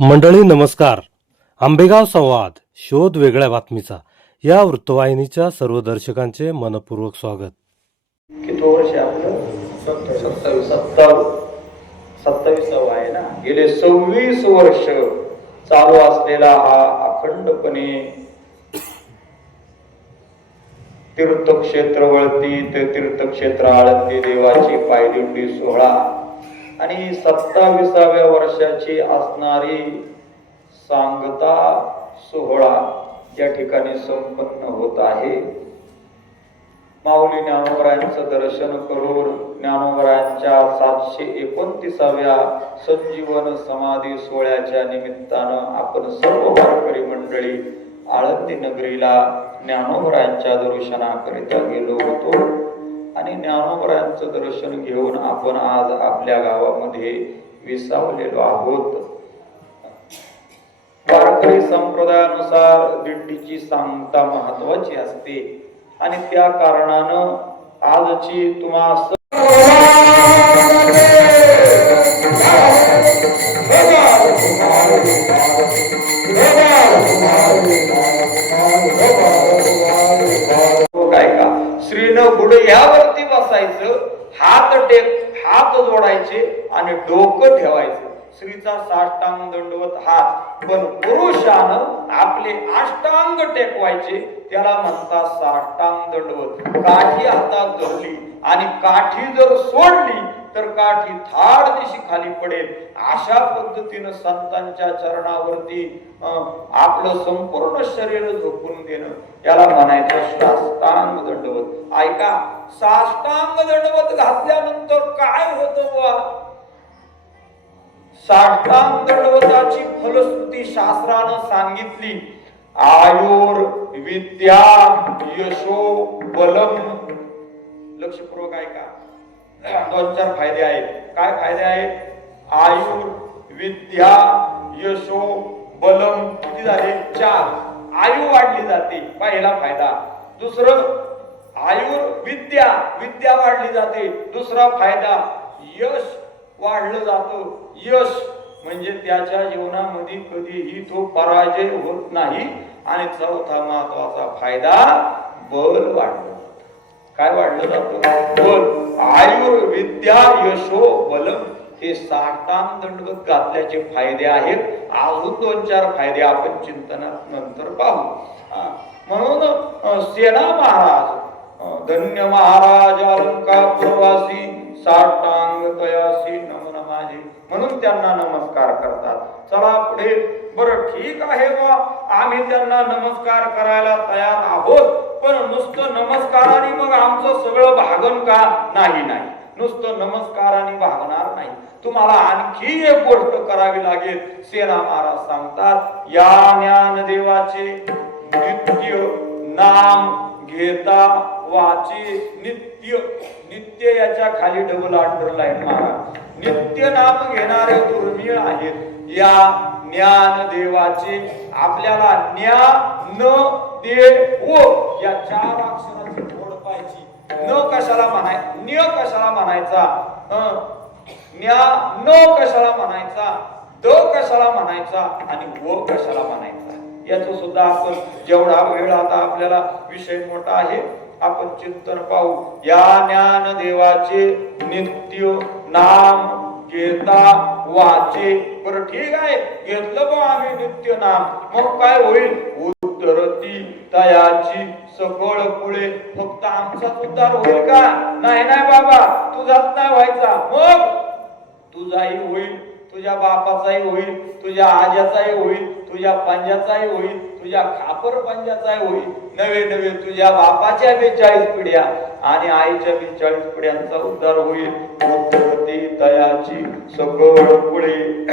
मंडळी नमस्कार. आंबेगाव संवाद शोध वेगळ्या बातमीचा. या वृत्तवाहिनीच्या सर्व दर्शकांचे मनपूर्वक स्वागत. किती वर्ष आपलं? सत्तावीस. सत्तावीस. सत्तावीसावं आहे ना? गेले सव्वीस वर्ष चालू असलेला हा अखंडपणे तीर्थक्षेत्र वळती ते तीर्थक्षेत्र आळंदी देवाची पायदिंडी सोहळा. आणि सत्ताविसाव्या वर्षाची असणारी सांगता सोहळा या ठिकाणी संपन्न होत आहे. माऊली ज्ञानोबरायांचं दर्शन करून ज्ञानोबरायांच्या सातशे एकोणतीसाव्या संजीवन समाधी सोहळ्याच्या निमित्तानं आपण सर्व वारकरी मंडळी आळंदी नगरीला ज्ञानोबरायांच्या दर्शनाकरिता गेलो होतो. आणि ज्ञानोबरांचं दर्शन घेऊन आपण आज आपल्या गावामध्ये विसावलेलो आहोत. वारकरी संप्रदायानुसार दिंडीची सांगता महत्वाची असते. आणि त्या कारणानं आजची तुम्हा हो, श्रीन गुड या हात टेक हात त्यामुळे डोकं ठेवायचं. स्त्रीचा साष्टांग दंडवत हात. पण पुरुषानं आपले अष्टांग टेकवायचे. त्याला म्हणतात साष्टांग दंडवत. काठी हातात धरली आणि काठी जर सोडली तर काठी थाड दिशी खाली पडेल. अशा पद्धतीनं संतांच्या चरणावरती आपलं संपूर्ण शरीर झोपून देणं. याला म्हणायचं साष्टांग दंडवत. ऐका साष्टांग दंडवत घातल्यानंतर काय होतं बा साष्टांग दंडवताची फलश्रुती शास्त्रानं सांगितली. आयुर विद्या यशो बलम. लक्षपूर्वक ऐका. दोन चार फायदे आहेत. काय फायदे आहेत? आयुर विद्या यशो बलम. किती झाले? चार. आयु वाढली जाते. पहिला फायदा. दुसरं आयुर विद्या. विद्या वाढली जाते. दुसरा फायदा यश. वाढलं जातं. यश म्हणजे त्याच्या जीवनामध्ये कधीही तो पराजय होत नाही. आणि चौथा महत्त्वाचा फायदा बल वाढलं. काय वाढलं जातं? बल. आयुर्विद्या यशो बलम हे साष्टांग दंडवत घातल्याचे फायदे आहेत. अजून दोन चार फायदे आपण चिंतनात नंतर पाहू. म्हणून सेना महाराज धन्य महाराज अलंका प्रवासी साष्टांग तयासी नमन माझे म्हणून त्यांना नमस्कार करतात. चला पुढे. बरं ठीक आहे बा. आम्ही त्यांना नमस्कार करायला तयार आहोत. पण नुसतं नमस्काराने मग आमचं सगळं भागन का? नाही नाही. नुसतं नमस्काराने भागणार नाही. तुम्हाला आणखी एक गोष्ट करावी लागेल. सेना महाराज सांगतात या ज्ञानदेवाचे नित्य नाम घेता वाची नित्य नित्य याच्या खाली डबल अंडरलाईन मारा नित्य नाम घेणारे दुर्मिळ आहेत. या ज्ञान देवाचे आपल्याला ज्ञा न दे ओ या चार अक्षराची ओढ पाहिजे न कशाला म्हणाय ज्ञ कशाला म्हणायचा? हं. ज्ञा न कशाला म्हणायचा? द कशाला म्हणायचा? आणि व कशाला म्हणायचा? याचं सुद्धा आपण जेवढा वेळ आता आपल्याला विषय मोठा आहे आपण चिंतन पाहू. या ज्ञान देवाचे नित्य नाम घेता वाचे. बरं ठीक आहे. घेतलं बा आम्ही नित्य नाम. मग काय होईल? उतरती तयाची सकळ पुळे फक्त आमचाच उद्धार होईल का? नाही नाही बाबा. तुझाच नाही व्हायचा. मग? तुझाही होईल. तुझ्या बापाचाही होईल. तुझ्या आज्याचाही होईल. तुझ्या पंजाचाही होईल. तुझ्या खापर पंजाचा होईल नवे नवे तुझ्या बापाच्या बेचाळीस पिढ्या आणि आईच्या बेचाळीस पिढ्यांचा उद्धार होईल. उद्धरती तयाची सगळ पुढे.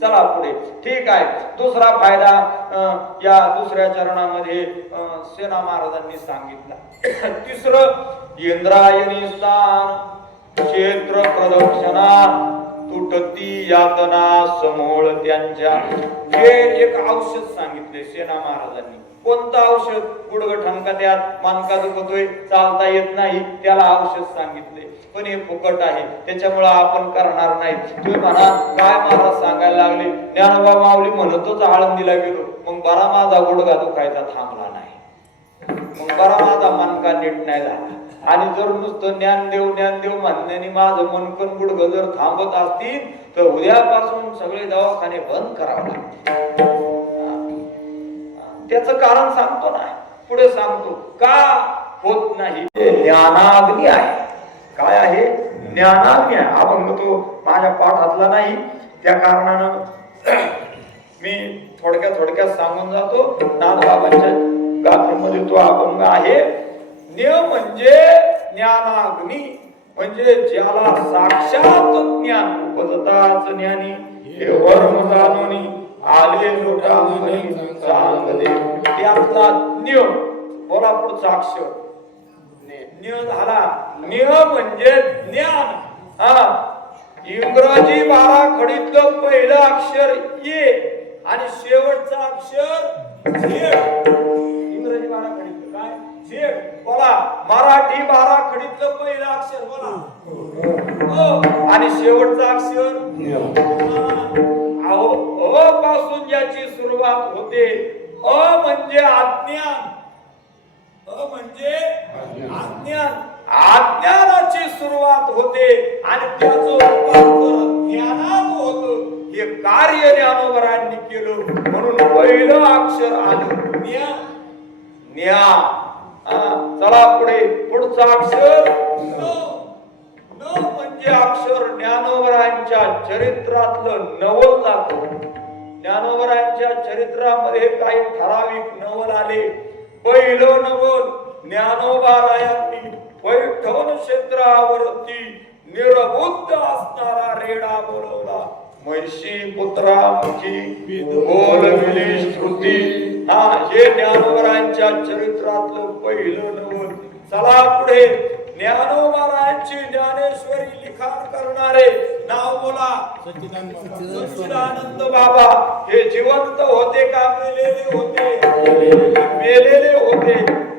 चला पुढे. ठीक आहे. दुसरा फायदा अं, या दुसऱ्या चरणामध्ये अं, सेना महाराजांनी सांगितला. तिसरं इंद्रायणी स्थान क्षेत्र प्रदक्षिणा. तुटती यातना समोळ त्यांच्या. हे एक औषध सांगितले सेना महाराजांनी. कोणतं औषध? गुडघ ठणका त्यात मानका दुखतोय चालता येत नाही त्याला औषध सांगितले पण हे फुकट आहे त्याच्यामुळं आपण करणार नाही. तुम्ही म्हणा काय मला सांगायला लागले? ज्ञानोबा माऊली म्हणतच आळंदीला गेलो. मग बरा माझा गुडघा दुखायचा थांबला नाही. मग बरा माझा मनका नीट नाही झाला. आणि जर नुसतं ज्ञानदेव ज्ञानदेव म्हणण्याने माझं मनकन गुडघ जर थांबत असतील तर उद्यापासून सगळे दवाखाने बंद करावे लागतील. कारण सांगतो ना. पुढे सांगतो का होत नाही? ज्ञानाग्नी आहे. काय आहे? ज्ञानाग्नी आहे. अभंग तो माझ्या पाठातला नाही. त्या कारणानं मी थोडक्यात थोडक्यात सांगून जातो. नाथबाबांच्या गाथेमध्ये तो अभंग आहे. ज्ञ म्हणजे ज्ञानाग्नी म्हणजे ज्याला साक्षात ज्ञान उपजताच ज्ञानी. हे वर्म जाणूनी आले लोटांगणी सांगदे त्यातला ज्ञ बोला पुढ साक्ष. ज्ञ झाला. ज्ञ म्हणजे ज्ञान. हा. इंग्रजी बारा खडीतलं पहिलं अक्षर ये आणि शेवटचं अक्षर झेड इंग्रजी बाराखडीतलं काय झेड बोला मराठी बाराखडीतलं पहिलं अक्षर बोला अ आणि शेवटचं अक्षर. अहो अ पासून ज्याची सुरुवात होते अ म्हणजे अज्ञान अ म्हणजे अज्ञान अज्ञानाची सुरुवात होते आणि त्याचं रूपांतर ज्ञानात होत. हे कार्य ज्ञानोबरांनी केलं. म्हणून पहिलं अक्षर आलं. ज्ञान हा, चला पुढे. पुढचं अक्षर. न अक्षर ज्ञानोबरांच्या चरित्रातलं नवल दाखव. ज्ञानोबरांच्या चरित्रामध्ये काही ठराविक नवल आले. पहिलं नवल ज्ञानोबारायांनी पैठण क्षेत्रावरती निरबुद्ध असणारा रेडा बोलवला. म्हैशी पुत्रामुखी बोलविली श्रुती. हा हे ज्ञानोबरांच्या चरित्रातलं पहिलं नवल. चला पुढे. ज्ञानोबरायांची ज्ञानेश्वरी लिखाण करणारे नाव बोला. सच्चिदानंद बाबा हे जिवंत होते का? मेलेले होते. मेलेले होते.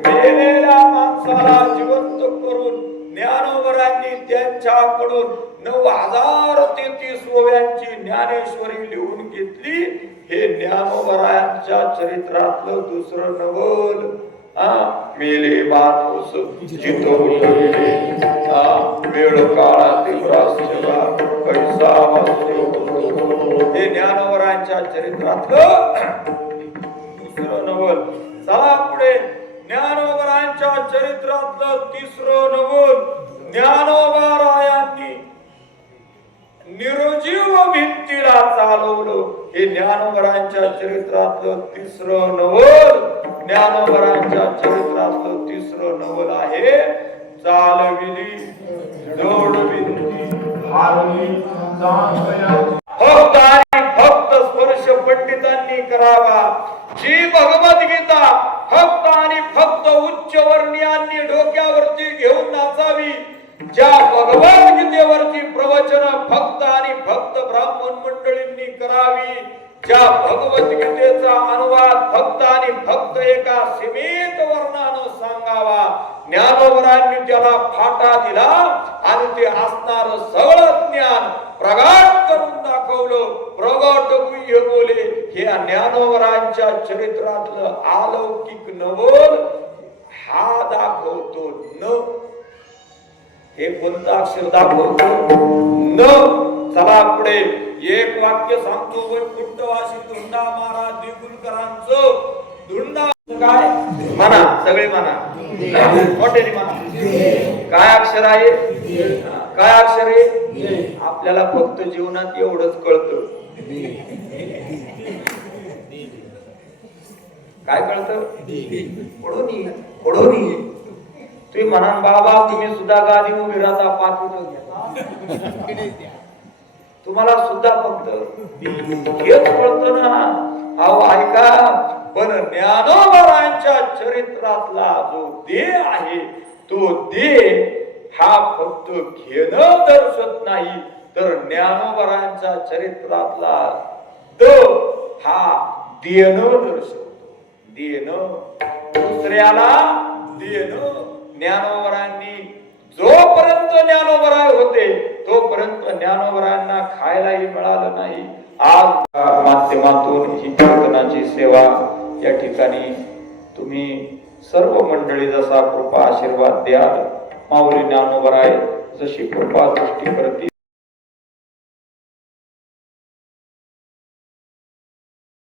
मेलेल्या माणसाला जिवंत करून ज्ञानोबरांनी त्यांच्याकडून नऊ हजार तेहतीस ओव्यांची ज्ञानेश्वरी लिहून घेतली. हे ज्ञानोबरायांच्या चरित्रातलं दुसरं नवल. हा मेले माणूस जिथं उठविले हा वेळ काळातील राष्ट्रवा पैसा वाचतो हे ज्ञानवरांच्या चरित्रातलं दुसरं नवल चला पुढे ज्ञानोबरांच्या चरित्रातलं तिसरं नवल ज्ञानोबरायांनी निर्जीव भिंतीला चालवलं हे ज्ञानोबरांच्या चरित्रातलं तिसरं नवल. ज्ञानोबरांच्या चरित्रातलं तिसरं नवल आहे चालविली जोड हारली फक्त आणि फक्त स्पर्श पंडितांनी करावा. जी भगवद्गीता फक्त आणि फक्त उच्च वर्णियांनी डोक्यावरती घेऊन नाचावी ज्या भगवद्गीतेवरची प्रवचन फक्त आणि फक्त ब्राह्मण मंडळींनी करावी ज्या भगवद्गीतेचा एका सीमित वर्णानं सांगावा. ज्ञानवरांनी त्याला फाटा दिला आणि ते असणार सगळं ज्ञान प्रगाट करून दाखवलं. प्रगट गुह्य बोले. हे ज्ञानवरांच्या चरित्रातलं अलौकिक नवल हा दाखवतो न. हे कोणतं अक्षर दाखवतो? न. चला पुढे. एक वाक्य सांगतो. वैकुंठवासी धुंडा महाराज देगुलकरांचं काय? म्हणा सगळे म्हणा मोठ्याने म्हणा काय अक्षर आहे? काय अक्षर आहे? आपल्याला फक्त जीवनात एवढंच कळतं. काय कळतं? ओढोनी ओढोनी तुम्ही म्हणा बाबा तुम्ही सुद्धा गादी उभी राहता पाच तुम्हाला सुद्धा फक्त हेच कळतं ना. अहो ऐका पण ज्ञानोबरांच्या चरित्रातला जो देह आहे तो देह हा फक्त घेणं दर्शत नाही तर ज्ञानोबरांच्या चरित्रातला द हा देणं दर्शवतो. देण. दुसऱ्याला देणं. ज्ञानोबरांनी जोपर्यंत ज्ञानोबराय होते तोपर्यंत ज्ञानोबरांना खायलाही मिळालं नाही. आज माध्यमातून ही कीर्तनाची सेवा या ठिकाणी तुम्ही सर्व मंडळी जसा कृपा आशीर्वाद द्याल माऊली ज्ञानोबराय जशी कृपा दृष्टी करतील